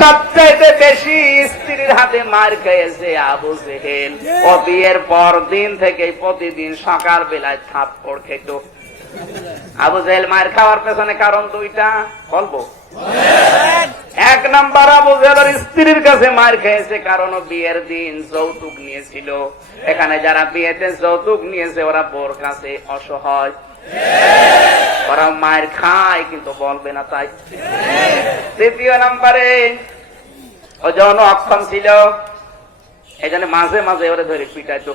সবচাইতে বেশি স্ত্রীর হাতে মার খেয়েছে আবু জেহেল। ও বিয়ের পর দিন থেকে প্রতিদিন সকাল বেলায় খেত। আবু জেহেল মার খাওয়ার পেছনে কারণ দুইটা। বলব? এক নাম্বার, আবু জেহেলের স্ত্রীর কাছে মার খেয়েছে কারণ বিয়ের দিন যৌতুক নিয়েছিল। এখানে যারা বিয়েতে যৌতুক নিয়েছে, ওরা বোর কাছে অসহায়। ওরা মায়ের খায়, কিন্তু বলবে না তাই। তৃতীয় নম্বরে যখন অক্ষম ছিল। জন্য মাঝে মাঝে ওরে ধরে পিটাইতো।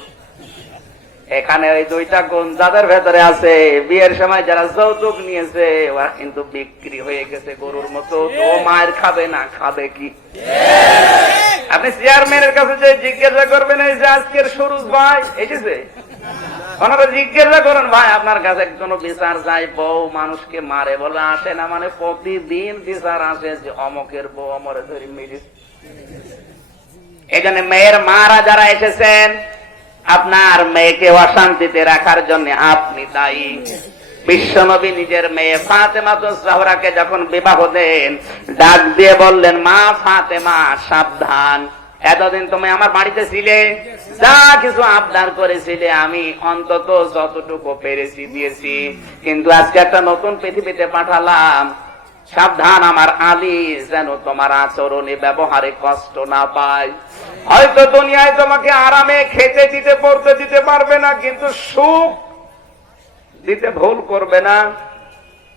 এখানে ওই দুইটা গুণ যাদের ভেতরে আছে, বিয়ের সময় যারা যৌতুক নিয়েছে, ওরা কিন্তু বিক্রি হয়ে গেছে গরুর মতো। তো মায়ের খাবে না, খাবে কি? আপনি চেয়ারম্যানের কাছে যে জিজ্ঞাসা করবেন, এই যে আজকের সুরুজ ভাই এসেছে ওনারা জিজ্ঞাসা করেন, ভাই, আপনার কাছে কোন বিচার যায় বউ মানুষকে মারে বলে আসে না মানে প্রতিদিন বিচার আসে যে অমকের বউ অমরে ধরে মিলিস এখানে মেয়ের মারা যারা এসেছেন, আপনার মেয়েকে অশান্তিতে রাখার জন্য আপনি দায়ী। বিশ্বনবী নিজের মেয়ে ফাতেমা তো জাহরাকে যখন বিবাহ দেন, ডাক দিয়ে বললেন, মা ফাতেমা, সাবধান। এতদিন তুমি আমার বাড়িতে ছিলে? যা কিছু আবদার করেছিলে আমি অন্তত যতটুকু পেরেছি দিয়েছি। কিন্তু আজকে একটা নতুন পৃথিবীতে পাঠালাম। সাবধান আমার আলী, যেন তোমার আচরণে ব্যবহারে কষ্ট না পায়। হয়তো দুনিয়ায় তোমাকে আরামে খেতে দিতে, পড়তে দিতে পারবে না, কিন্তু সুখ দিতে ভুল করবে না।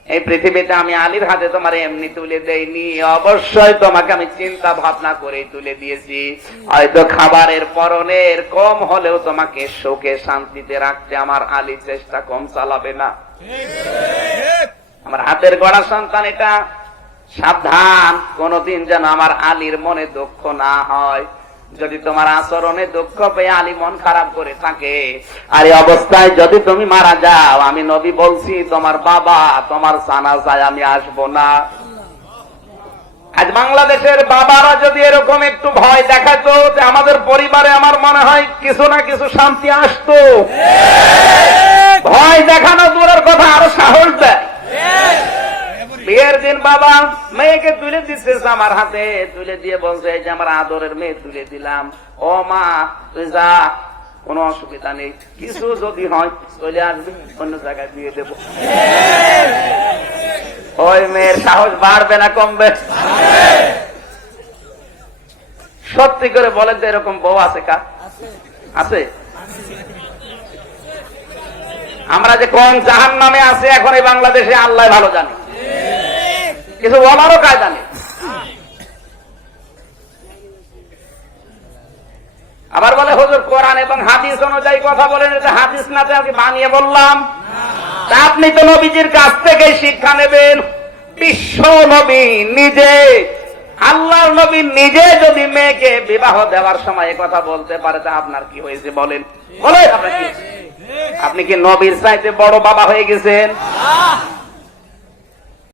এই পৃথিবীতে আমি আলীর হাতে তোমার এমনি তুলে দেইনি। অবশ্যই তোমাকে আমি চিন্তা ভাবনা করে তুলে দিয়েছি। হয়তো খাবারের পরনের কম হলেও তোমাকে সুখে শান্তিতে রাখতে আমার আলী চেষ্টা কম চালাবে না। আমার হাতের গড়া সন্তান এটা। সাবধান, কোনদিন যেন আমার আলীর মনে দুঃখ না হয়। যদি তোমার আচরণে দুঃখ পেয়ে আলী মন খারাপ করে থাকে, আর এই অবস্থায় যদি তুমি মারা যাও, আমি নবী বলছি, তোমার বাবা, তোমার সানা চায় আমি আসব না। আজ বাংলাদেশের বাবারা যদি এরকম একটু ভয় দেখাতো, আমাদের পরিবারে আমার মনে হয় কিছু না কিছু শান্তি আসতো ভয় দেখানো দূরের কথা আরও সাহস দেয় বিয়ের দিন বাবা, মেয়েকে তুলে দিচ্ছে আমার হাতে, তুলে দিয়ে বলছে যে আমার আদরের মেয়ে তুলে দিলাম। ও মা, তুই যা, কোনো অসুবিধা নেই, কিছু যদি হয়, চলে আসবি, অন্য জায়গায় দিয়ে দেবো। ওই মেয়ের সাহস বাড়বে না কমবে। সত্যি করে বলেন তো, এরকম বউ আছে কা আছে? আমরা যে কোন জাহান নামে আছে, এখন এই বাংলাদেশে আল্লাহ ভালো জানে। কিছু বলারও কায়দা নেই আবার বলে হুজুর কোরআন এবং হাদিস অনুযায়ী কথা বলেন, এটা হাদিস না আমি বানিয়ে বললাম। তা আপনি তো নবীজির কাছ থেকে শিক্ষা নেবেন। বিশ্ব নবী নিজে, আল্লাহর নবী নিজে যদি মেয়েকে বিবাহ দেওয়ার সময় কথা বলতে পারে, তা আপনার কি হয়েছে বলেন? বলেন আপনি কি নবীর চাইতে বড় বাবা হয়ে গেছেন?